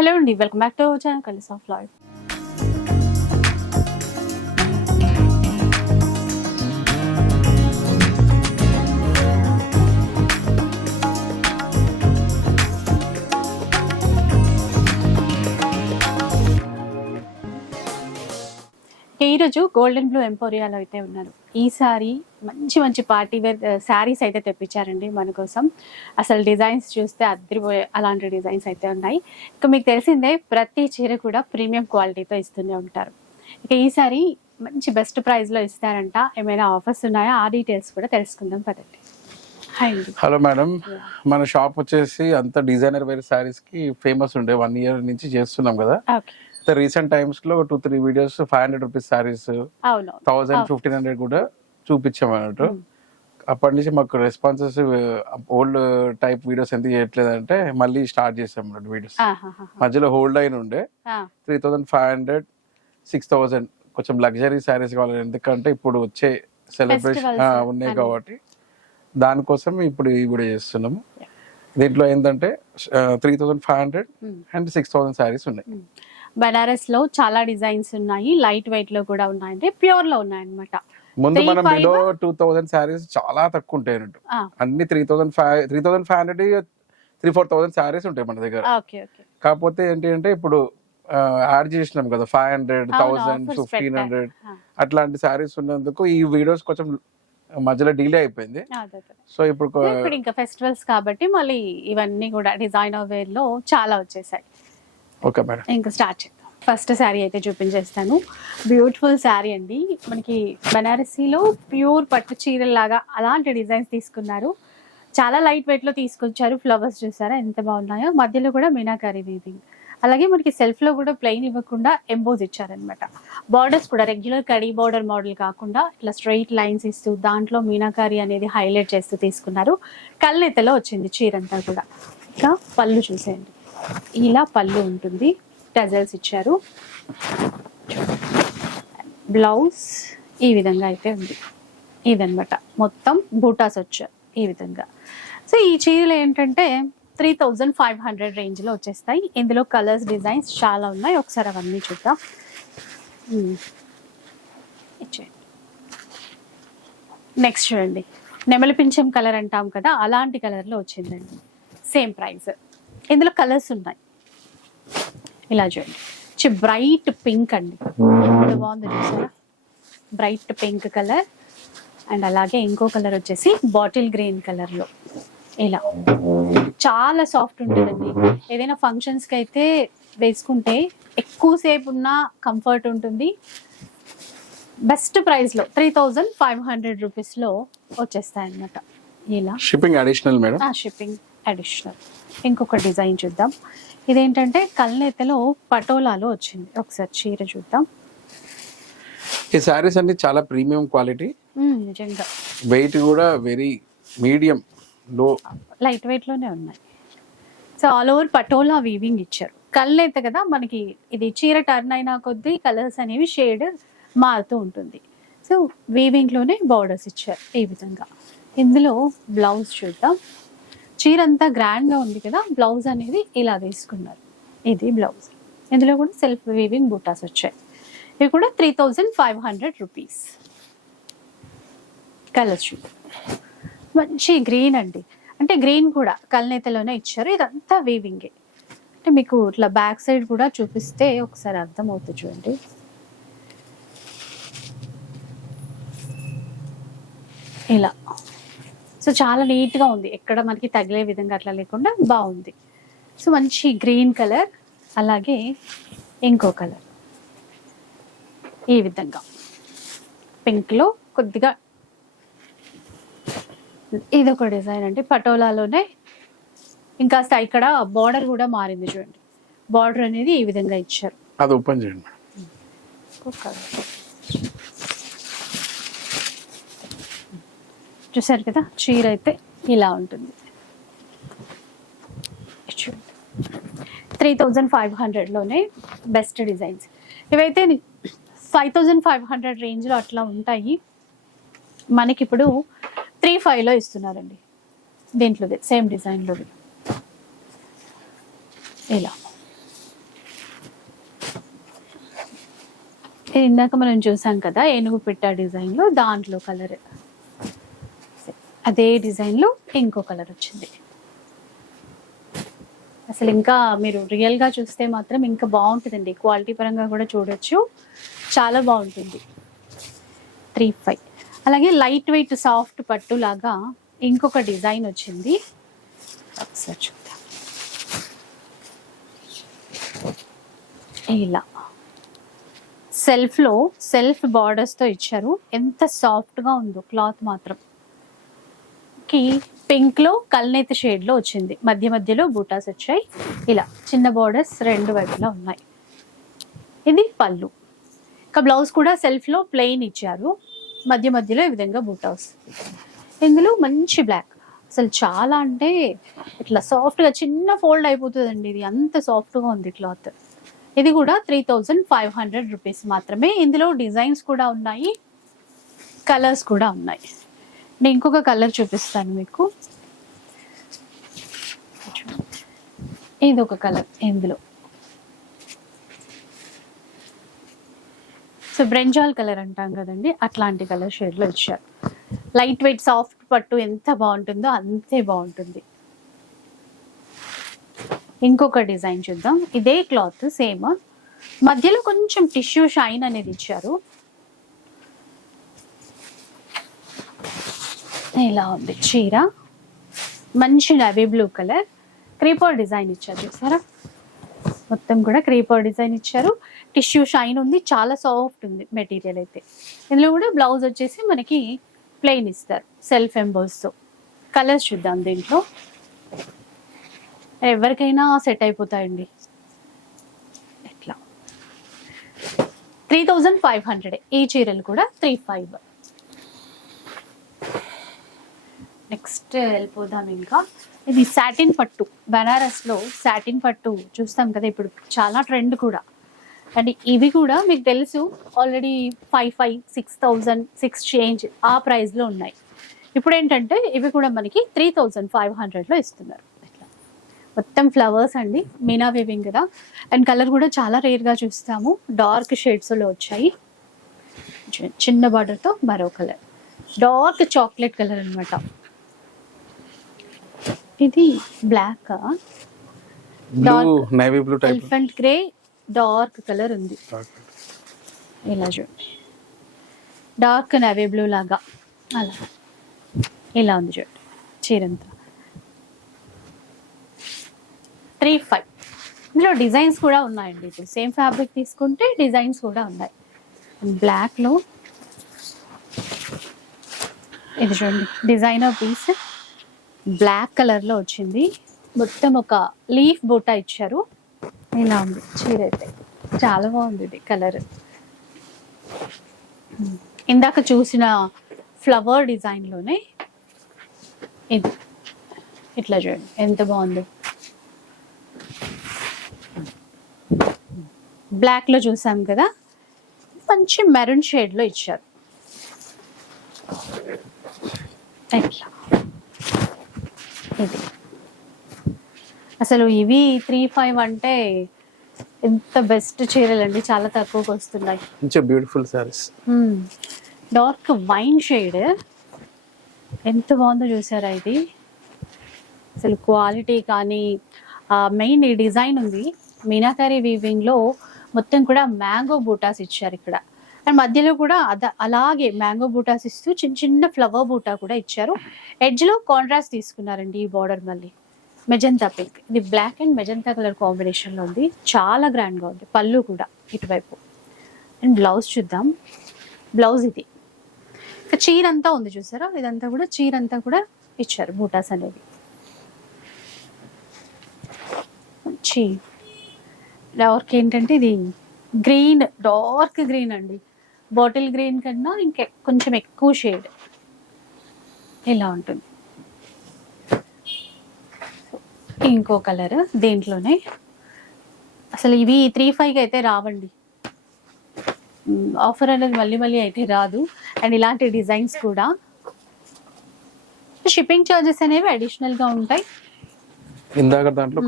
Hello అండి welcome back to our channel కలిస్ of life. ఈరోజు golden blue ఎంపోరియాలో అయితే ఉన్నారు. ఈసారి మంచి మంచి పార్టీ వేర్ శారీస్ అయితే తెప్పించారండి మన కోసం. అసలు డిజైన్స్ చూస్తే అద్దరిపోయే అలాంటి డిజైన్స్ అయితే ఉన్నాయి. ఇక మీకు తెలిసిందే ప్రతి చీర కూడా ప్రీమియం క్వాలిటీతో ఇస్తూనే ఉంటారు. ఇక ఈసారి మంచి బెస్ట్ ప్రైస్లో ఇస్తారంట. ఏమైనా ఆఫర్స్ ఉన్నాయా? ఆ డీటెయిల్స్ కూడా తెలుసుకుందాం పదండి. Hello madam. మన షాప్ వచ్చేసి అంత డిజైనర్ వేర్ శారీస్కి ఫేమస్ ఉండే వన్ ఇయర్ నుంచి చేస్తున్నాం కదా. రీసెంట్ టైమ్స్లో two three videos five hundred rupees అవును థౌసండ్. ఫిఫ్టీన్ హండ్రెడ్ కూడా చూపించాం అన్నట్టు Mm. అప్పటి నుంచి మాకు రెస్పాన్సెస్ ఓల్డ్ టైప్ వీడియోస్ ఎందుకు చేయట్లేదు అంటే మళ్ళీ స్టార్ట్ చేసాం అన్నట్టు వీడియోస్. మధ్యలో హోల్డ్ అయిన ఉండే three thousand five hundred six thousand కొంచెం లగ్జరీ శారీస్ కావాలి ఎందుకంటే ఇప్పుడు వచ్చే సెలబ్రేషన్ ఉన్నాయి. కాబట్టి దానికోసం ఇప్పుడు ఈ వీడియో చేస్తున్నాము. దీంట్లో ఏంటంటే three thousand five hundred. And six thousand sarees ఉన్నాయి బనారస్లో చాలా డిజైన్స్ ఉన్నాయి లైట్ వెయిట్లో కూడా ఉన్నాయి అంటే ప్యూర్లో ఉన్నాయి అనమాట ముందు మనం? బిలో టూ థౌసండ్ శారీస్ చాలా తక్కువ ఉంటాయి అన్ని three thousand five three thousand five hundred three four thousand sarees ఉంటాయి మన దగ్గర కాకపోతే ఏంటి అంటే ఇప్పుడు యాడ్ చేసినాం కదా five hundred thousand fifteen. Hundred. అట్లాంటి శారీస్ ఉన్నందుకు ఈ వీడియోస్ కొంచెం మధ్యలో డిలే అయిపోయింది. సో ఇప్పుడు ఇంకా ఫెస్టివల్స్ కాబట్టి మళ్ళీ ఇవన్నీ కూడా డిజైనర్ వేర్లో చాలా వచ్చేసాయి ఓకే మేడం. ఇంకా స్టార్ట్ చేద్దాం. ఫస్ట్ శారీ అయితే చూపించేస్తాను. బ్యూటిఫుల్ శారీ అండి. మనకి బనారసీలో ప్యూర్ పట్టు చీరలాగా అలాంటి డిజైన్స్ తీసుకున్నారు. చాలా లైట్ వెయిట్లో తీసుకొచ్చారు. ఫ్లవర్స్ చూసారా? ఎంత బాగున్నాయో. మధ్యలో కూడా మీనాకారి వీవింగ్ అలాగే మనకి సెల్ఫ్లో కూడా ప్లెయిన్ ఇవ్వకుండా ఎంబోజ్ ఇచ్చారనమాట బార్డర్స్ కూడా రెగ్యులర్ కడీ బార్డర్ మోడల్ కాకుండా ఇట్లా స్ట్రైట్ లైన్స్ ఇస్తూ దాంట్లో మీనాకారి అనేది హైలైట్ చేస్తూ తీసుకున్నారు. కళ్ళెత్తలో వచ్చింది చీరంతా కూడా. ఇంకా పళ్ళు చూసేయండి. ఇలా పళ్ళు ఉంటుంది. టజల్స్ ఇచ్చారు. బ్లౌజ్ ఈ విధంగా అయితే ఉంది. ఇదనమాట మొత్తం బూటాస్ వచ్చారు ఈ విధంగా. సో ఈ చీరలు ఏంటంటే త్రీ థౌజండ్ ఫైవ్ హండ్రెడ్ రేంజ్లో వచ్చేస్తాయి. ఇందులో కలర్స్ డిజైన్స్ చాలా ఉన్నాయి. ఒకసారి అవన్నీ చూద్దాం. Hmm. ఇచ్చేయండి. నెక్స్ట్ చూడండి. నెమలి పింఛం కలర్ అంటాం కదా అలాంటి కలర్లో వచ్చిందండి. సేమ్ ప్రైస్ ఇందులో కలర్స్ ఉన్నాయి ఇలా చూడండి. బ్రైట్ పింక్ అండి. బాగుంది చూసారా? Bright pink colour. అండ్ అలాగే ఇంకో కలర్ వచ్చేసి బాటిల్ గ్రీన్ కలర్లో. ఇలా. చాలా సాఫ్ట్ ఉంటుందండి. ఏదైనా ఫంక్షన్స్కి అయితే వేసుకుంటే ఎక్కువసేపు ఉన్న కంఫర్ట్ ఉంటుంది. బెస్ట్ ప్రైస్లో త్రీ థౌజండ్ ఫైవ్ హండ్రెడ్ రూపీస్లో వచ్చేస్తాయి అన్నమాట ఇలా. Shipping additional madam shipping additional ఇంకొక డిజైన్ చూద్దాం. ఇదేంటంటే కల్నేతలో పటోలాలో వచ్చింది. ఒకసారి చీర చూద్దాం. ఈ శారీస్ అన్ని చాలా ప్రీమియం క్వాలిటీ నిజంగా. వెయిట్ కూడా వెరీ మీడియం లో లైట్ వెయిట్లోనే ఉన్నాయి. So all over patola weaving ఇచ్చారు. కళ్ళైతే కదా మనకి ఇది చీర టర్న్ అయినా కొద్దీ కలర్స్ అనేవి షేడ్ మారుతూ ఉంటుంది. సో వీవింగ్లోనే బార్డర్స్ ఇచ్చారు ఈ విధంగా. ఇందులో బ్లౌజ్ చూద్దాం. చీర అంతా గ్రాండ్గా ఉంది కదా బ్లౌజ్ అనేది ఇలా తీసుకున్నారు ఇది బ్లౌజ్ ఇందులో కూడా సెల్ఫ్ వీవింగ్ బూటాస్ వచ్చాయి. ఇవి కూడా three thousand five hundred rupees colour చూద్దాం మంచి గ్రీన్ అండి. అంటే గ్రీన్ కూడా కల్నేతలోనే ఇచ్చారు. ఇదంతా వీవింగే అంటే మీకు ఇట్లా బ్యాక్ సైడ్ కూడా చూపిస్తే ఒకసారి అర్థమవుతుంది చూడండి. ఇలా. సో చాలా నీట్గా ఉంది. ఎక్కడ మనకి తగిలే విధంగా అట్లా లేకుండా బాగుంది. సో మంచి గ్రీన్ కలర్ అలాగే ఇంకో కలర్ ఈ విధంగా. పింక్లో కొద్దిగా ఇది ఒక డిజైన్ అండి. పటోలాలోనే ఇంకా ఇక్కడ బార్డర్ కూడా మారింది చూడండి. బార్డర్ అనేది ఈ విధంగా ఇచ్చారు. అది ఓపెన్ చేయండి చూసారు కదా చీర అయితే ఇలా ఉంటుంది. త్రీ థౌజండ్ ఫైవ్ హండ్రెడ్లోనే బెస్ట్ డిజైన్స్. ఇవైతే ఫైవ్ థౌజండ్ ఫైవ్ హండ్రెడ్ రేంజ్లో అట్లా ఉంటాయి. మనకి ఇప్పుడు త్రీ ఫైవ్లో ఇస్తున్నారండి. దీంట్లోది సేమ్ డిజైన్లో ఇలా. ఇందాక మనం చూసాం కదా ఏనుగు పిట్ట డిజైన్లో దాంట్లో కలర్. అదే డిజైన్లో ఇంకో కలర్ వచ్చింది. అసలు ఇంకా మీరు రియల్గా చూస్తే మాత్రం ఇంకా బాగుంటుందండి. క్వాలిటీ పరంగా కూడా చూడొచ్చు. చాలా బాగుంటుంది. త్రీ ఫైవ్ అలాగే లైట్ వెయిట్ సాఫ్ట్ పట్టు లాగా ఇంకొక డిజైన్ వచ్చింది. ఒకసారి చూద్దాం. ఇలా. సెల్ఫ్లో సెల్ఫ్ బార్డర్స్తో ఇచ్చారు. ఎంత సాఫ్ట్గా ఉందో క్లాత్ మాత్రం. కి పింక్లో కల్నేత షేడ్లో వచ్చింది. మధ్య మధ్యలో బూటాస్ వచ్చాయి. ఇలా చిన్న బార్డర్స్ రెండు వైపులా ఉన్నాయి. ఇది పళ్ళు. ఇంకా బ్లౌజ్ కూడా సెల్ఫ్లో ప్లెయిన్ ఇచ్చారు. మధ్య మధ్యలో ఈ విధంగా బూటాస్ ఇందులో మంచి బ్లాక్ అసలు చాలా అంటే ఇట్లా సాఫ్ట్గా చిన్న ఫోల్డ్ అయిపోతుందండి ఇది. అంత సాఫ్ట్గా ఉంది క్లాత్ ఇది కూడా three thousand five hundred rupees మాత్రమే. ఇందులో డిజైన్స్ కూడా ఉన్నాయి. కలర్స్ కూడా ఉన్నాయి. నేను ఇంకొక కలర్ చూపిస్తాను మీకు. ఇది ఒక కలర్ ఇందులో. సో బ్రెంజాల్ కలర్ అంటాం కదండి అట్లాంటి కలర్ షేడ్లో ఇచ్చారు. లైట్ వెయిట్ సాఫ్ట్ పట్టు ఎంత బాగుంటుందో అంతే బాగుంటుంది. ఇంకొక డిజైన్ చూద్దాం. ఇదే క్లాత్ సేమ్. మధ్యలో కొంచెం టిష్యూ షైన్ అనేది ఇచ్చారు. ఇలా ఉంది. చీర. మంచి navy blue colour creeper design ఇచ్చారు చూసారా? మొత్తం కూడా క్రీపర్ డిజైన్ ఇచ్చారు. టిష్యూ షైన్ ఉంది. చాలా సాఫ్ట్ ఉంది మెటీరియల్ అయితే. ఇందులో కూడా బ్లౌజ్ వచ్చేసి మనకి ప్లెయిన్ ఇస్తారు. సెల్ఫ్ ఎంబోస్తో కలర్స్ చూద్దాం దీంట్లో. ఎవరికైనా సెట్ అయిపోతాయండి. ఎట్లా? త్రీ థౌజండ్ ఫైవ్ హండ్రెడ్ ఈ చీరలు కూడా త్రీ ఫైవ్ నెక్స్ట్ వెళ్ళిపోదాం ఇంకా. ఇది సాటిన్ పట్టు. బెనారస్లో సాటిన్ పట్టు చూస్తాం కదా ఇప్పుడు. చాలా ట్రెండ్ కూడా. అండ్ ఇవి కూడా మీకు తెలుసు already five five six thousand six change ఆ ప్రైస్లో ఉన్నాయి. ఇప్పుడు ఏంటంటే ఇవి కూడా మనకి త్రీ థౌజండ్ ఫైవ్ హండ్రెడ్లో ఇస్తున్నారు. ఇట్లా మొత్తం ఫ్లవర్స్ అండి మీనా వివింగ్ కదా అండ్ కలర్ కూడా చాలా రేర్గా చూస్తాము. డార్క్ షేడ్స్లో వచ్చాయి. చిన్న బార్డర్తో మరో కలర్. డార్క్ చాక్లెట్ కలర్ అనమాట ఇది black. Navy blue type elephant grey dark colour ఉంది. ఇలా చూడండి. డార్క్ నవీ బ్లూ లాగా. అలా. ఇలా ఉంది చూడండి. చీరంతా. త్రీ ఫైవ్ ఇందులో డిజైన్స్ కూడా ఉన్నాయండి ఇప్పుడు. సేమ్ ఫ్యాబ్రిక్ తీసుకుంటే డిజైన్స్ కూడా ఉన్నాయి. బ్లాక్లో ఇది చూడండి. డిజైనర్ పీస్ బ్లాక్ కలర్లో వచ్చింది. మొత్తం ఒక లీఫ్ బూటా ఇచ్చారు. ఇలా ఉంది. చీర అయితే చాలా బాగుంది ఇది కలర్. ఇందాక చూసిన ఫ్లవర్ డిజైన్లోనే ఇది. ఇట్లా చూడండి. ఎంత బాగుంది. బ్లాక్లో చూసాం కదా. మంచి మెరూన్ షేడ్లో ఇచ్చారు. ఇట్లా. ఇది. అసలు ఇవి త్రీ ఫైవ్ అంటే ఎంత బెస్ట్ చీరలండి చాలా తక్కువకి వస్తున్నాయి. మంచి beautiful sarees dark wine shade. ఎంత బాగుందో చూసారా ఇది? అసలు క్వాలిటీ కానీ మెయిన్ ఈ డిజైన్ ఉంది. మీనాకారి వీవింగ్లో మొత్తం కూడా మ్యాంగో బూటాస్ ఇచ్చారు ఇక్కడ. అండ్ మధ్యలో కూడా అద అలాగే మ్యాంగో బూటాస్ ఇస్తూ చిన్న చిన్న ఫ్లవర్ బూటా కూడా ఇచ్చారు. ఎడ్జ్లో కాంట్రాస్ట్ తీసుకున్నారండి ఈ బార్డర్ మళ్ళీ. మెజంతా పింక్ ఇది బ్లాక్ అండ్ మెజంతా కలర్ కాంబినేషన్లో ఉంది. చాలా గ్రాండ్గా ఉంది. పళ్ళు కూడా ఇటువైపు. అండ్ బ్లౌజ్ చూద్దాం. బ్లౌజ్ ఇది. ఇక చీర అంతా ఉంది చూసారా? ఇదంతా కూడా చీర అంతా కూడా ఇచ్చారు బూటాస్ అనేది మంచి డార్క్ ఏంటంటే ఇది గ్రీన్ డార్క్ గ్రీన్ అండి. బాటిల్ గ్రీన్ కన్నా ఇంకా కొంచెం ఎక్కువ షేడ్. ఇలా ఉంటుంది. ఇంకో కలర్ దీంట్లోనే? అసలు ఇవి త్రీ ఫైవ్కి అయితే రావండి. ఆఫర్ అనేది మళ్ళీ మళ్ళీ అయితే రాదు. అండ్ ఇలాంటి డిజైన్స్ కూడా. షిప్పింగ్ చార్జెస్ అనేవి అడిషనల్గా ఉంటాయి. ఇందాక దాంట్లో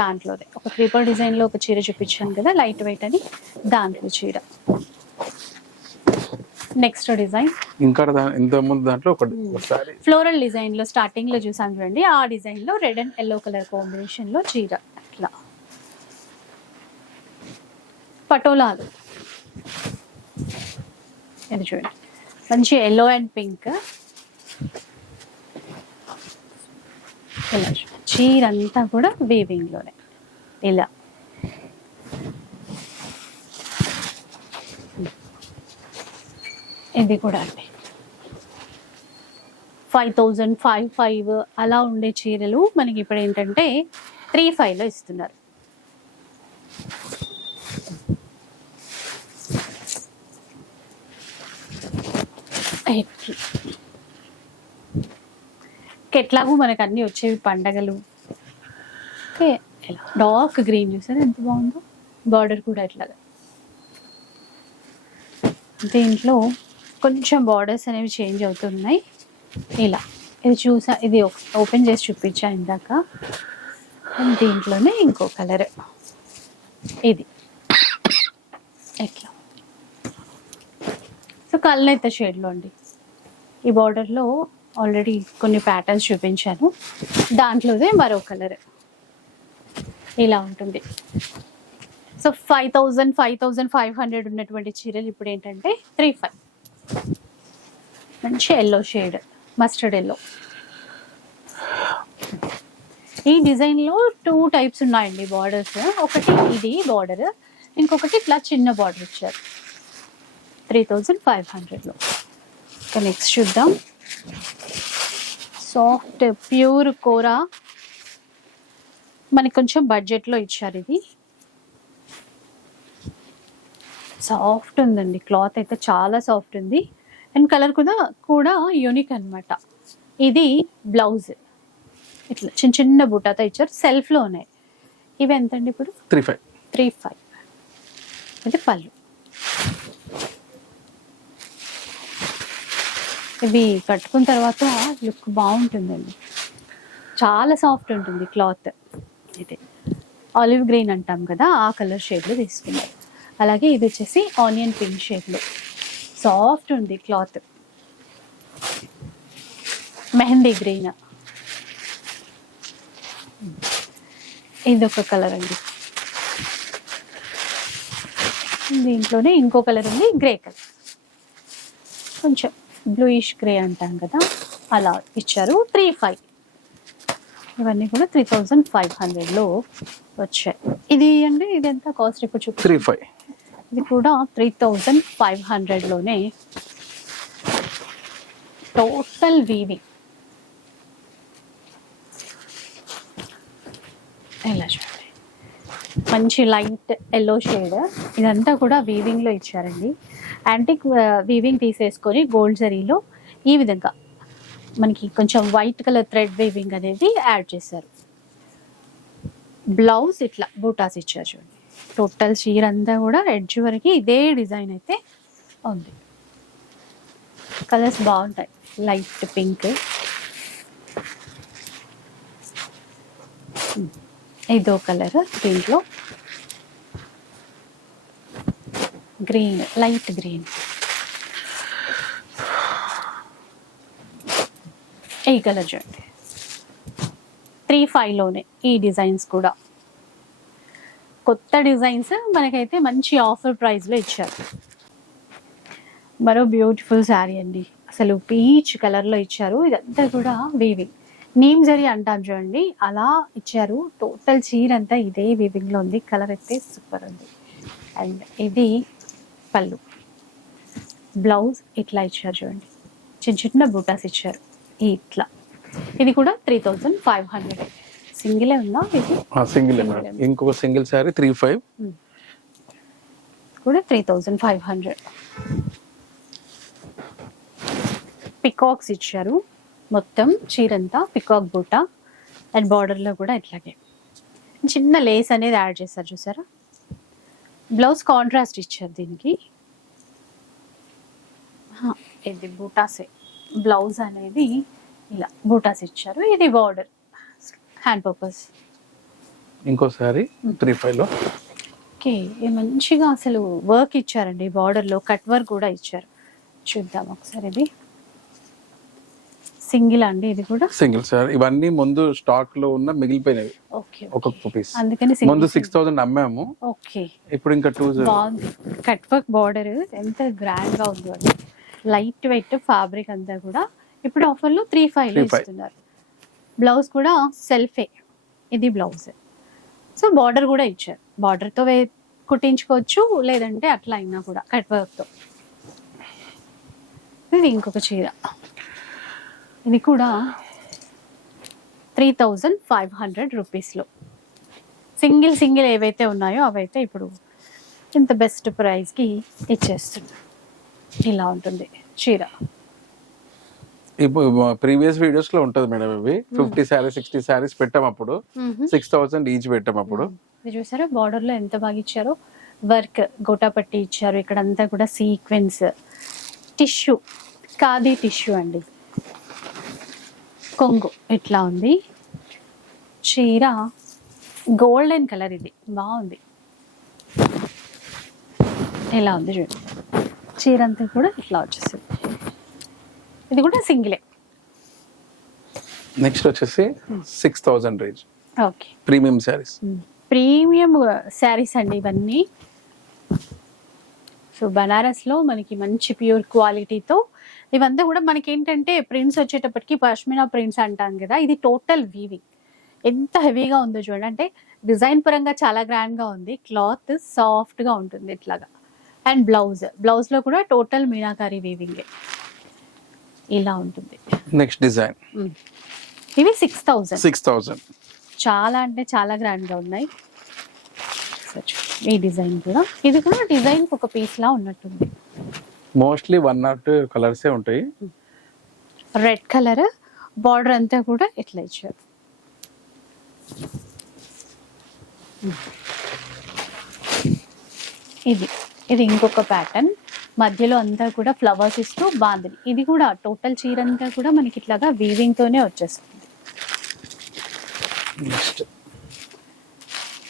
దాంట్లోనే. ఒక క్రీపర్ డిజైన్లో ఒక చీర చూపించాను కదా లైట్ వెయిట్ అని. దాంట్లో చీర. నెక్స్ట్ డిజైన్ ఇంకా ఇంత ముందు దాంట్లో ఒకటి ఒకసారి. ఫ్లోరల్ డిజైన్లో స్టార్టింగ్లో చూసాం చూడండి. ఆ డిజైన్లో రెడ్ అండ్ ఎల్లో కలర్ కాంబినేషన్లో చీర. ఇట్లా పటోలాలు. ఇది చూడండి. మంచి ఎల్లో అండ్ పింక్. చీర అంతా కూడా వీవింగ్లోనే. ఇలా. ఇది కూడా అండి ఫైవ్ థౌజండ్ ఫైవ్ ఫైవ్ అలా ఉండే చీరలు మనకి ఇప్పుడు ఏంటంటే త్రీ ఫైవ్లో ఇస్తున్నారు. ఎట్లాగూ మనకు అన్ని వచ్చేవి పండగలు. ఓకే డార్క్ గ్రీన్ చూసారు ఎంత బాగుందో? బార్డర్ కూడా ఎట్లాగా. దీంట్లో కొంచెం బార్డర్స్ అనేవి చేంజ్ అవుతున్నాయి. ఇలా ఇది చూసా ఇది ఓపెన్ చేసి చూపించా ఇందాక. దీంట్లోనే ఇంకో కలర్ ఇది. ఎట్లా? సో కళ్ళనైతే షేడ్లో అండి. ఈ బార్డర్లో ఆల్రెడీ కొన్ని ప్యాటర్న్స్ చూపించాను. దాంట్లోదే మరో కలర్ ఇలా ఉంటుంది. So five thousand five thousand five hundred ఉన్నటువంటి చీరలు ఇప్పుడు ఏంటంటే త్రీ ఫైవ్ మంచి ఎల్లో షేడ్ మస్టర్డ్ ఎల్లో ఈ డిజైన్లో టూ టైప్స్ ఉన్నాయండి బార్డర్స్ ఒకటి ఇది బార్డర్ ఇంకొకటి ఇట్లా చిన్న బార్డర్ ఇచ్చారు. త్రీ థౌజండ్ ఫైవ్ హండ్రెడ్లో ఇంకా నెక్స్ట్ చూద్దాం. Soft pure kora. మనకి కొంచెం బడ్జెట్లో ఇచ్చారు ఇది. సాఫ్ట్ ఉందండి. క్లాత్ అయితే చాలా సాఫ్ట్ ఉంది. అండ్ కలర్ కూడా కూడా యూనిక్ అన్నమాట. ఇది బ్లౌజ్. ఇట్లా చిన్న చిన్న బుటాతో ఇచ్చారు. సెల్ఫ్లో ఉన్నాయి. ఇవి ఎంతండి ఇప్పుడు? Three five. Three five. ఇది పళ్ళు. ఇవి కట్టుకున్న తర్వాత లుక్ బాగుంటుందండి. చాలా సాఫ్ట్ ఉంటుంది క్లాత్. ఇది. ఆలివ్ గ్రీన్ అంటాం కదా ఆ కలర్ షేడ్లో తీసుకున్నారు. అలాగే ఇది వచ్చేసి ఆనియన్ పింక్ షేప్లో. సాఫ్ట్ ఉంది క్లాత్. మెహందీ గ్రీన్. ఇది ఒక కలర్ అండి. దీంట్లోనే ఇంకో కలర్ ఉంది గ్రే కలర్. కొంచెం బ్లూయిష్ గ్రే అంటాం కదా అలా ఇచ్చారు త్రీ ఫైవ్. ఇవన్నీ కూడా త్రీ థౌజండ్ ఫైవ్ హండ్రెడ్లో వచ్చాయి. ఇది అండి ఇది ఎంత కాస్ట్ ఇప్పుడు చూపి త్రీ ఫైవ్ ఇది కూడా త్రీ థౌజండ్ ఫైవ్ హండ్రెడ్లోనే టోటల్ వీవింగ్ ఇలా చూడండి. మంచి లైట్ ఎల్లో షేడ్ ఇదంతా కూడా వీవింగ్లో ఇచ్చారండి. యాంటిక్ వీవింగ్ తీసేసుకొని గోల్డ్ జరీలో ఈ విధంగా మనకి కొంచెం వైట్ కలర్ థ్రెడ్ వేవింగ్ అనేది యాడ్ చేశారు. బ్లౌజ్ ఇట్లా బూటాస్ ఇచ్చారు చూడండి. టోటల్ చీర అంతా కూడా ఎడ్జ్ వరకు ఇదే డిజైన్ అయితే ఉంది. కలర్స్ బాగుంటాయి. Light pink hmm. ఇదో కలర్ దీంట్లో. గ్రీన్ లైట్ గ్రీన్ ఈ కలర్ చూడండి త్రీ ఫైవ్లోనే ఈ డిజైన్స్ కూడా. కొత్త డిజైన్స్ మనకైతే మంచి ఆఫర్ ప్రైస్లో ఇచ్చారు. మరో బ్యూటిఫుల్ శారీ అండి. అసలు పీచ్ కలర్లో ఇచ్చారు. ఇదంతా కూడా వీవింగ్ నీమ్ జరీ అంటాం చూడండి. అలా ఇచ్చారు. టోటల్ చీర అంతా ఇదే వీవింగ్లో ఉంది. కలర్ అయితే సూపర్ ఉంది. అండ్ ఇది పళ్ళు. బ్లౌజ్ ఇట్లా ఇచ్చారు చూడండి. చిన్న చిన్న బూటాస్ ఇచ్చారు. ఇట్లా. ఇది కూడా త్రీ థౌజండ్ ఫైవ్ హండ్రెడ్. సింగిలే ఉందా ఇది? Single madam. ఇంకొక సింగిల్ శారీ త్రీ ఫైవ్. కూడా three thousand five hundred. Peacocks ఇచ్చారు. మొత్తం చీరంతా పికాక్ బూట. అండ్ బార్డర్లో కూడా ఇట్లాగే. చిన్న లేస్ అనేది యాడ్ చేశారు చూసారా? బ్లౌజ్ కాంట్రాస్ట్ ఇచ్చారు దీనికి. ఇది బూటాసే. బ్లౌజ్ అనేది ఇలా బూటాస్ ఇచ్చారు. ఇది బార్డర్ హ్యాండ్ పర్పస్. ఇంకో శారీ త్రీ ఫైవ్లో ఓకే మంచిగా అసలు వర్క్ ఇచ్చారండి బార్డర్లో కట్ వర్క్ కూడా ఇచ్చారు. చూద్దాం ఒకసారి ఇది. సింగిల్ అండి ఇది కూడా? సింగిల్ సార్ ఇవన్నీ ముందు స్టాక్లో ఉన్న మిగిలిపోయినవి. ఓకే. ఒక్కొక్క పీస్ అందుకని ముందు సిక్స్ థౌసండ్ అమ్మాము. ఓకే. ఇప్పుడు ఇంకా టూ కట్ వర్క్ బార్డర్ ఎంత గ్రాండ్గా ఉందో లైట్ వెయిట్ ఫ్యాబ్రిక్ అంతా కూడా ఇప్పుడు ఆఫర్లో త్రీ ఫైవ్లో 3.5. ఇస్తున్నారు. బ్లౌజ్ కూడా సెల్ఫే ఇది బ్లౌజ్ సో బార్డర్ కూడా ఇచ్చారు. బార్డర్తో వే కుట్టించుకోవచ్చు లేదంటే అట్లా అయినా కూడా కట్ వర్క్తో. ఇది ఇంకొక చీర. ఇది కూడా త్రీ థౌజండ్ ఫైవ్ హండ్రెడ్ రూపీస్లో సింగిల్ సింగిల్ ఏవైతే ఉన్నాయో అవైతే ఇప్పుడు ఇంత బెస్ట్ ప్రైస్కి ఇచ్చేస్తుంది ఇలా ఉంటుంది. చీర. ఇప్పుడు ప్రీవియస్ వీడియోస్లో ఉంటది మేడం ఇవి. ఫిఫ్టీ శారీస్ సిక్స్టీ శారీస్ పెట్టాం అప్పుడు. సిక్స్ థౌసండ్ ఈచ్ పెట్టాం అప్పుడు. చూసారా? బార్డర్లో ఎంత బాగా ఇచ్చారో? వర్క్ గోటాపట్టి ఇచ్చారు. ఇక్కడ అంతా కూడా సీక్వెన్స్ టిష్యూ. ఖాదీ టిష్యూ అండి. కొంగు. ఇట్లా ఉంది. చీర గోల్డెన్ కలర్ ఇది. బాగుంది. ఇలా ఉంది చూడండి చీర అంతా కూడా ఇట్లా వచ్చేసింది. ఇది కూడా సింగిలే. నెక్స్ట్ వచ్చేసి six thousand range okay premium sarees premium sarees అండి ఇవన్నీ. సో బనారస్లో మనకి మంచి ప్యూర్ క్వాలిటీతో ఇవంతా కూడా మనకి ఏంటంటే ప్రింట్స్ వచ్చేటప్పటికి పష్మినా ప్రింట్స్ అంటాం కదా ఇది టోటల్ వీవింగ్ ఎంత హెవీగా ఉందో చూడండి. అంటే డిజైన్ పరంగా చాలా గ్రాండ్గా ఉంది. క్లాత్ సాఫ్ట్గా ఉంటుంది ఇట్లాగా. And blouse. బ్లౌజ్లో కూడా టోటల్ మీనాకారి వీవింగ్ ఇలా ఉంటుంది. Next design. ఇవి సిక్స్ థౌజండ్ సిక్స్ థౌసండ్ చాలా అంటే చాలా గ్రాండ్గా ఉన్నాయి ఈ డిజైన్ కూడా. ఇది కూడా డిజైన్ ఒక పీస్ లా ఉన్నట్టుంది. మోస్ట్లీ వన్ నాట్ టూ కలర్సే ఉంటాయి. రెడ్ కలర్ బార్డర్ అంతా కూడా ఇట్లా ఇచ్చారు? ఇది. ఇది ఇంకొక ప్యాటర్న్ మధ్యలో అంతా కూడా ఫ్లవర్స్ ఇస్తూ బాందిని ఇది కూడా టోటల్ చీర అంతా కూడా మనకి ఇట్లాగా వీవింగ్ తోనే వచ్చేస్తుంది.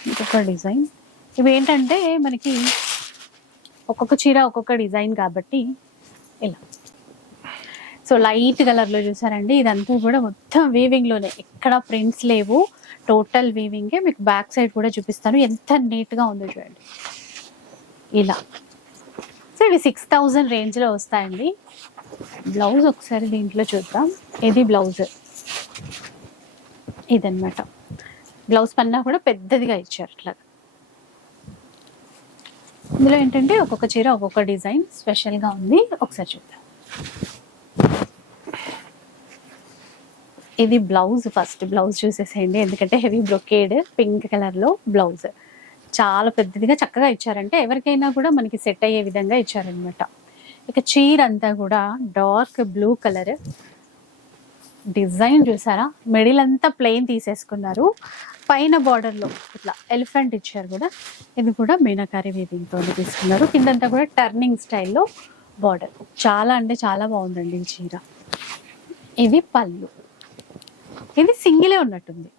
ఇంకొక డిజైన్ ఇవి ఏంటంటే మనకి ఒక్కొక్క చీర ఒక్కొక్క డిజైన్ కాబట్టి ఇలా. సో లైట్ కలర్లో చూసారండి. ఇదంతా కూడా మొత్తం వీవింగ్లోనే ఎక్కడ ప్రింట్స్ లేవు. టోటల్ వీవింగే మీకు బ్యాక్ సైడ్ కూడా చూపిస్తాను. ఎంత నీట్గా ఉందో చూడండి. ఇలా. సో ఇవి సిక్స్ థౌజండ్ రేంజ్లో వస్తాయండి. బ్లౌజ్ ఒకసారి దీంట్లో చూద్దాం. ఇది బ్లౌజ్ ఇదన్నమాట. బ్లౌజ్ పన్నా కూడా పెద్దదిగా ఇచ్చారు అట్లా. ఇందులో ఏంటంటే ఒక్కొక్క చీర ఒక్కొక్క డిజైన్ స్పెషల్గా ఉంది. ఒకసారి చూద్దాం. ఇది బ్లౌజ్ ఫస్ట్ బ్లౌజ్ చూసేసేయండి. ఎందుకంటే హెవీ బ్రొకేడ్ పింక్ కలర్లో బ్లౌజ్ చాలా పెద్దదిగా చక్కగా ఇచ్చారంటే ఎవరికైనా కూడా మనకి సెట్ అయ్యే విధంగా ఇచ్చారనమాట ఇక చీర అంతా కూడా డార్క్ బ్లూ కలర్. డిజైన్ చూసారా? మిడిల్ అంతా ప్లెయిన్ తీసేసుకున్నారు. పైన border లో ఇట్లా ఎలిఫెంట్ ఇచ్చారు కూడా. ఇది కూడా మీనాకారి వీవింగ్తో తీసుకున్నారు. కిందంతా కూడా టర్నింగ్ స్టైల్లో బార్డర్ చాలా అంటే చాలా బాగుందండి ఈ చీర. ఇది పళ్ళు. ఇది సింగిలే ఉన్నట్టుంది.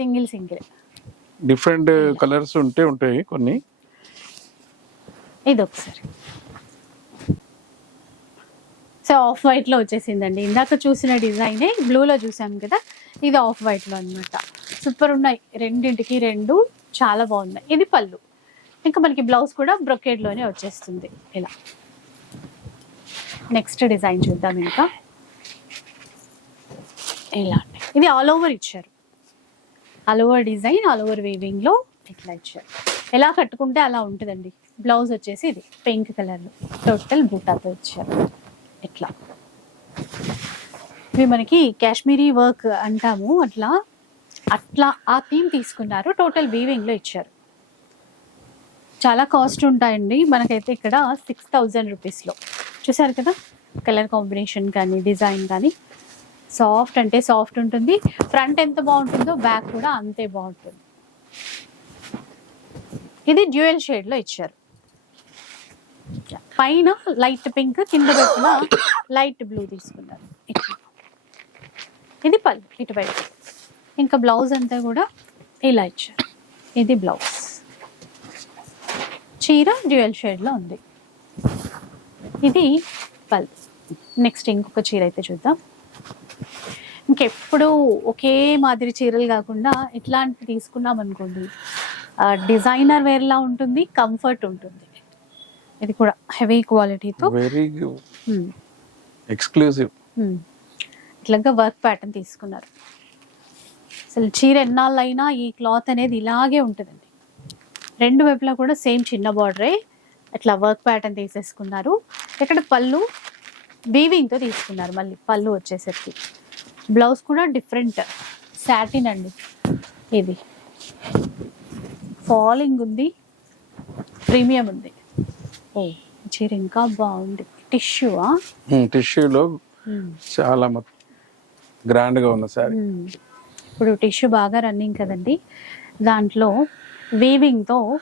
Single single. డిఫరెంట్ కలర్స్ ఉంటే ఉంటాయి కొన్ని. ఇది ఒకసారి. సో ఆఫ్ వైట్లో వచ్చేసిందండి. ఇందాక చూసిన డిజైనే బ్లూలో చూసాం కదా ఇది ఆఫ్ వైట్లో అన్నమాట. సూపర్ ఉన్నాయి. రెండింటికి రెండు చాలా బాగున్నాయి. ఇది పళ్ళు. ఇంకా మనకి బ్లౌజ్ కూడా బ్రొకేడ్లోనే లోనే వచ్చేస్తుంది ఇలా. నెక్స్ట్ డిజైన్ చూద్దాం ఇంకా. ఇలా ఇది ఆల్ ఓవర్ ఇచ్చారు. All over design all over వీవింగ్లో ఇట్లా ఇచ్చారు. ఎలా కట్టుకుంటే అలా ఉంటుందండి. బ్లౌజ్ వచ్చేసి ఇది పింక్ కలర్ టోటల్ బూటాతో ఇచ్చారు. ఇట్లా. ఇవి మనకి కాశ్మీరీ వర్క్ అంటాము. అట్లా అట్లా ఆ థీమ్ తీసుకున్నారు. టోటల్ వీవింగ్లో ఇచ్చారు. చాలా కాస్ట్ ఉంటాయండి. మనకైతే ఇక్కడ సిక్స్ థౌజండ్ రూపీస్లో చూసారు కదా? కలర్ కాంబినేషన్ కానీ డిజైన్ కానీ. సాఫ్ట్ అంటే సాఫ్ట్ ఉంటుంది. ఫ్రంట్ ఎంత బాగుంటుందో బ్యాక్ కూడా అంతే బాగుంటుంది. ఇది డ్యూయల్ షేడ్లో ఇచ్చారు. పైన లైట్ పింక్ కింద పెట్టిన లైట్ బ్లూ తీసుకున్నారు ఇది ఇది ఇటు ఇటువైపు ఇంకా బ్లౌజ్ అంతా కూడా ఇలా ఇచ్చారు. ఇది బ్లౌజ్. చీర డ్యూయల్ షేడ్లో ఉంది. ఇది పల్ నెక్స్ట్ ఇంకొక చీర అయితే చూద్దాం. ఇంకెప్పుడు ఒకే మాదిరి చీరలు కాకుండా ఇట్లాంటివి తీసుకున్నాం అనుకోండి డిజైనర్ వేర్లా ఉంటుంది కంఫర్ట్ ఉంటుంది. ఇది కూడా హెవీ క్వాలిటీతో. Very exclusive. ఇట్లాగా వర్క్ ప్యాటర్న్ తీసుకున్నారు. అసలు చీర ఎన్నాళ్ళైనా ఈ క్లాత్ అనేది ఇలాగే ఉంటుందండి. రెండు వైపులా కూడా సేమ్ చిన్న బార్డరే అట్లా వర్క్ ప్యాటర్న్ తీసేసుకున్నారు. ఇక్కడ పళ్ళు వీవింగ్తో తీసుకున్నారు మళ్ళీ పళ్ళు వచ్చేసరికి. బ్లౌజ్ కూడా డిఫరెంట్. సాటిన్ అండి. ఇది. ఫాలింగ్ ఉంది. ప్రీమియం ఉంది. ఓ చీర ఇంకా బాగుంది. టిష్యూవా? టిష్యూలో చాలా గ్రాండ్గా ఉన్న శారీ మ్మ్. ఇప్పుడు టిష్యూ బాగా రన్నింగ్ కదండి. దాంట్లో వీవింగ్తో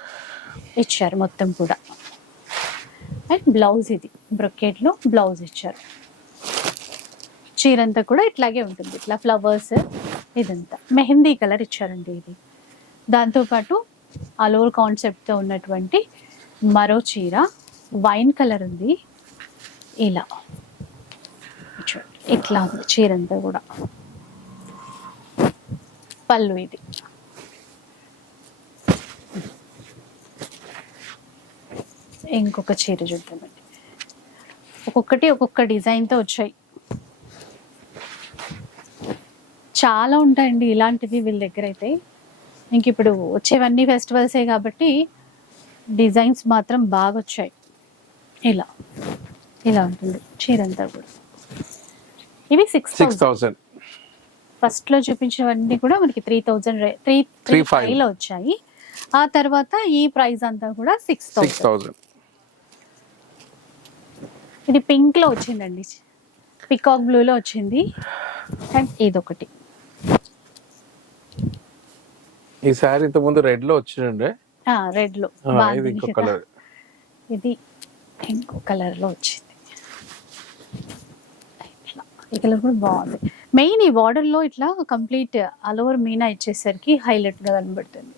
ఇచ్చారు మొత్తం కూడా. అండ్ బ్లౌజ్ ఇది. బ్రొకెట్లో బ్లౌజ్ ఇచ్చారు. చీరంతా కూడా ఇట్లాగే ఉంటుంది. ఇట్లా ఫ్లవర్స్ ఇదంతా. మెహందీ కలర్ ఇచ్చారండి ఇది. దాంతోపాటు అలోర్ కాన్సెప్ట్తో ఉన్నటువంటి మరో చీర వైన్ కలర్ ఉంది. ఇలా. చూడండి ఇట్లా ఉంది చీర అంతా కూడా. పళ్ళు ఇది. ఇంకొక చీర చూద్దామండి. ఒక్కొక్కటి ఒక్కొక్క డిజైన్తో వచ్చాయి. చాలా ఉంటాయండి ఇలాంటివి వీళ్ళ దగ్గర అయితే ఇంక ఇప్పుడు వచ్చేవన్నీ ఫెస్టివల్సే కాబట్టి డిజైన్స్ మాత్రం బాగా వచ్చాయి ఇలా ఇలా ఉంటుంది చీర అంతా కూడా. ఇవి సిక్స్ సిక్స్ థౌసండ్ ఫస్ట్లో చూపించినవన్నీ కూడా మనకి త్రీ థౌజండ్ త్రీ త్రీ. ఫైవ్లో వచ్చాయి. ఆ తర్వాత ఈ ప్రైస్ అంతా కూడా సిక్స్ థౌసండ్ ఇది పింక్లో వచ్చిందండి. పికాక్ బ్లూ లో వచ్చింది. అండ్ ఇదొకటి. ఈ శారీ ఇంత ముందు రెడ్లో వచ్చిండే రెడ్లో. ఇది ఇంకో? కలర్ ఇది ఇంకో కలర్లో వచ్చింది. ఈ కలర్ కూడా బాగుంది. మెయిన్ ఈ బార్డర్లో ఇట్లా కంప్లీట్ ఆల్ ఓవర్ మీనా ఇచ్చేసరికి హైలైట్గా కనబడుతుంది.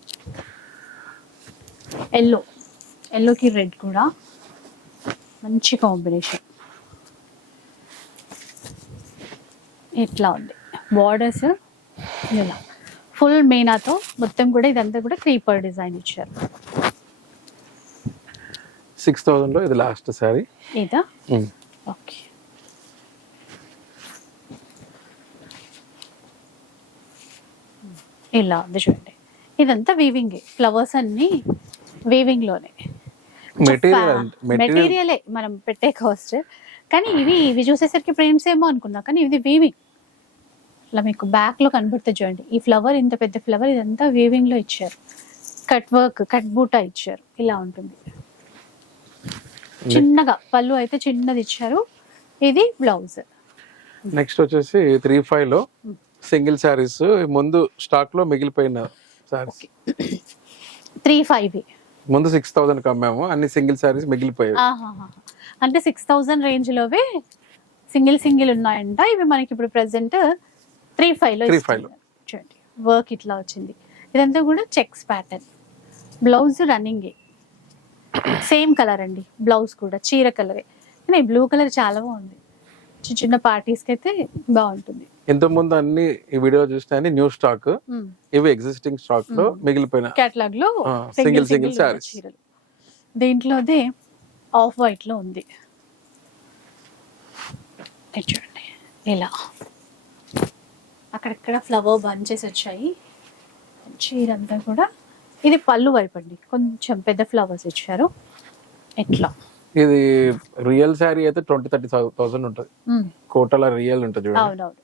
ఎల్లో ఎల్లోకి రెడ్ కూడా. మంచి కాంబినేషన్. ఇట్లా ఉంది? బార్డర్స్ ఇలా ఫుల్ మీనాతో మొత్తం కూడా ఇదంతా కూడా క్రీపర్ డిజైన్ ఇచ్చారు. సిక్స్ థౌసండ్లో ఇది లాస్ట్ శారీ ఇదా? ఓకే ఇలా ఉంది చూడండి. ఇదంతా వీవింగ్ ఫ్లవర్స్ అన్ని వీవింగ్లోనే. మెటీరియల్ మనం పెట్టే కాస్ట్ కానీ ఇవి ఇవి చూసేసరికి ప్రింట్స్ ఏమో అనుకున్నా కానీ ఇది వీవింగ్ ఇలా మీకు బ్యాక్లో కనబడుతుంది చూడండి. ఈ ఫ్లవర్ ఇంత పెద్ద ఫ్లవర్ ఇదంతా వీవింగ్లో ఇచ్చారు. కట్ వర్క్ కట్ బూటా ఇచ్చారు. ఇలా ఉంటుంది. చిన్నగా పళ్ళు అయితే చిన్నది ఇచ్చారు. ఇది బ్లౌజ్ నెక్స్ట్ వచ్చేసి త్రీ ఫైవ్లో సింగిల్ శారీస్ ముందు స్టాక్లో మిగిలిపోయిన శారీస్ త్రీ ఫైవ్ ముందు సిక్స్ థౌసండ్ అమ్మాము అన్ని సింగిల్ శారీస్ మిగిలిపోయాయి. అంటే సిక్స్ థౌజండ్ రేంజ్ లోవే సింగిల్ సింగిల్ ఉన్నాయంట. ఇవి మనకి ఇప్పుడు ప్రెసెంట్ త్రీ ఫైవ్లో 3.5 ఇస్తున్నారు. చూడండి వర్క్ ఇట్లా వచ్చింది. ఇదంతా కూడా checks pattern blouse running same colour అండి. బ్లౌజ్ కూడా చీర కలరే కానీ బ్లూ కలర్ చాలా బాగుంది. చిన్న చిన్న పార్టీస్కి అయితే బాగుంటుంది. ఇంత ముందు అన్ని ఈ వీడియో చూస్తే అన్ని న్యూ స్టాక్. ఇవి ఎగ్జిస్టింగ్ స్టాక్లో మిగిలిపోయిన. కేటలాగ్లో సింగిల్ సింగిల్ sarees. చీరలు. దీంట్లో అదే ఆఫ్ వైట్లో ఉంది. చూడండి ఇలా. అక్కడక్కడ ఫ్లవర్ బంచెస్ వచ్చాయి. చీర అంతా కూడా. ఇది పళ్ళు వైపు అండి. కొంచెం పెద్ద ఫ్లవర్స్ ఇచ్చారు. ఎట్లా? ఇది రియల్ శారీ అయితే ట్వంటీ థర్టీ థౌసండ్ ఉంటుంది. కోటల రియల్ ఉంటుంది చూడండి. అవునవును.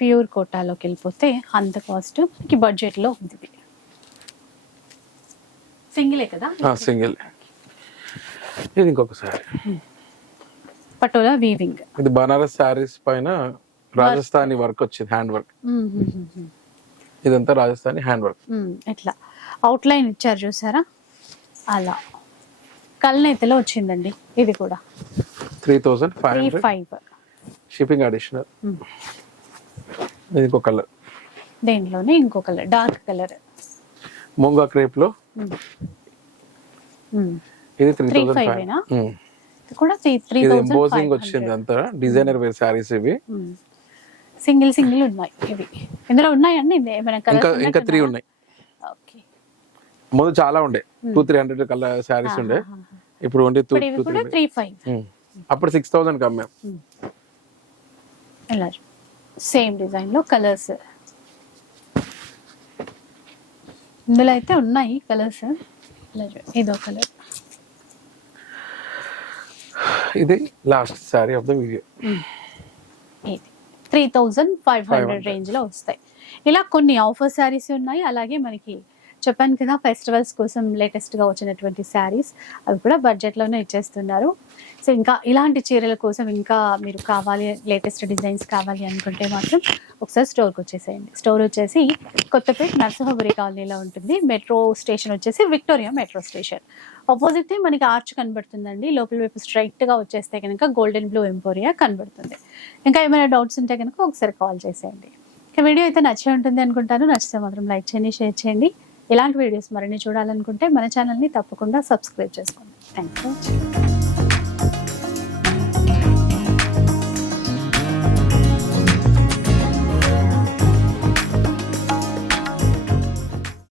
ప్యూర్ కోటాలోకి వెళ్ళిపోతే అంత కాస్ట్ మనకి బడ్జెట్లో ఉంది. ఇది సింగిలే కదా? సింగిల్. ఇది ఇంకొక శారీ. పటోలా వీవింగ్. ఇది బనారస్ శారీస్ పైన రాజస్థానీ వర్క్ వచ్చింది హ్యాండ్ వర్క్. ఇదంతా రాజస్థానీ హ్యాండ్ వర్క్. ఎట్లా? అవుట్ లైన్ ఇచ్చారు చూసారా? అలా. కల్నేతలో వచ్చిందండి. ఇది కూడా. Three thousand five five. Shipping additional ఇది ఇంకో కలర్. దేంట్లోనే ఇంకో కలర్. Dark colour. మూంగా క్రేప్లో ఇది త్రీ థౌసండ్ ఫైవ్. కూడా త్రీ థౌసండ్ వచ్చింది అంతా డిజైనర్ వేర్ శారీస్ ఇవి. సింగిల్ సింగిల్ ఉన్నాయి ఇవి. ఇందులో ఉన్నాయండి ఇంకా ఇంకా త్రీ ఉన్నాయి. ఓకే. ముందు చాలా ఉండే. Two three hundred colour sarees ఉండే. ఇప్పుడు ఓన్లీ టూ ఇప్పుడు ఇవి టూ త్రీ ఫైవ్ అప్పుడు సిక్స్ థౌసండ్ కమ్మాం ఇలా సేమ్ డిజైన్లో కలర్స్ ఇందులో అయితే ఉన్నాయి కలర్స్ ఇదో కలర్ ఇది last saree of the video ఇది. Three thousand five hundred 500. రేంజ్లో వస్తాయి. ఇలా కొన్ని ఆఫర్ శారీస్ ఉన్నాయి. అలాగే మనకి చెప్పాను కదా ఫెస్టివల్స్ కోసం లేటెస్ట్గా వచ్చినటువంటి శారీస్ అవి కూడా బడ్జెట్లోనే ఇచ్చేస్తున్నారు. సో ఇంకా ఇలాంటి చీరల కోసం ఇంకా మీరు కావాలి లేటెస్ట్ డిజైన్స్ కావాలి అనుకుంటే మాత్రం ఒకసారి స్టోర్కి వచ్చేసేయండి. స్టోర్ వచ్చేసి కొత్తపేట నరసింహపురి కాలనీలో ఉంటుంది. మెట్రో స్టేషన్ వచ్చేసి విక్టోరియా మెట్రో స్టేషన్ ఆపోజిట్ మనకి ఆర్చ్ కనబడుతుందండి. లోపల వైపు స్ట్రైట్గా వచ్చేస్తే కనుక గోల్డెన్ బ్లూ ఎంపోరియా కనబడుతుంది. ఇంకా ఏమైనా డౌట్స్ ఉంటే కనుక ఒకసారి కాల్ చేసేయండి. ఇంకా వీడియో అయితే నచ్చే ఉంటుంది అనుకుంటాను. నచ్చితే మాత్రం లైక్ చేయండి షేర్ చేయండి. ఇలాంటి వీడియోస్ మరిన్ని చూడాలనుకుంటే మన ఛానల్ని తప్పకుండా సబ్స్క్రైబ్ చేసుకోండి. Thank you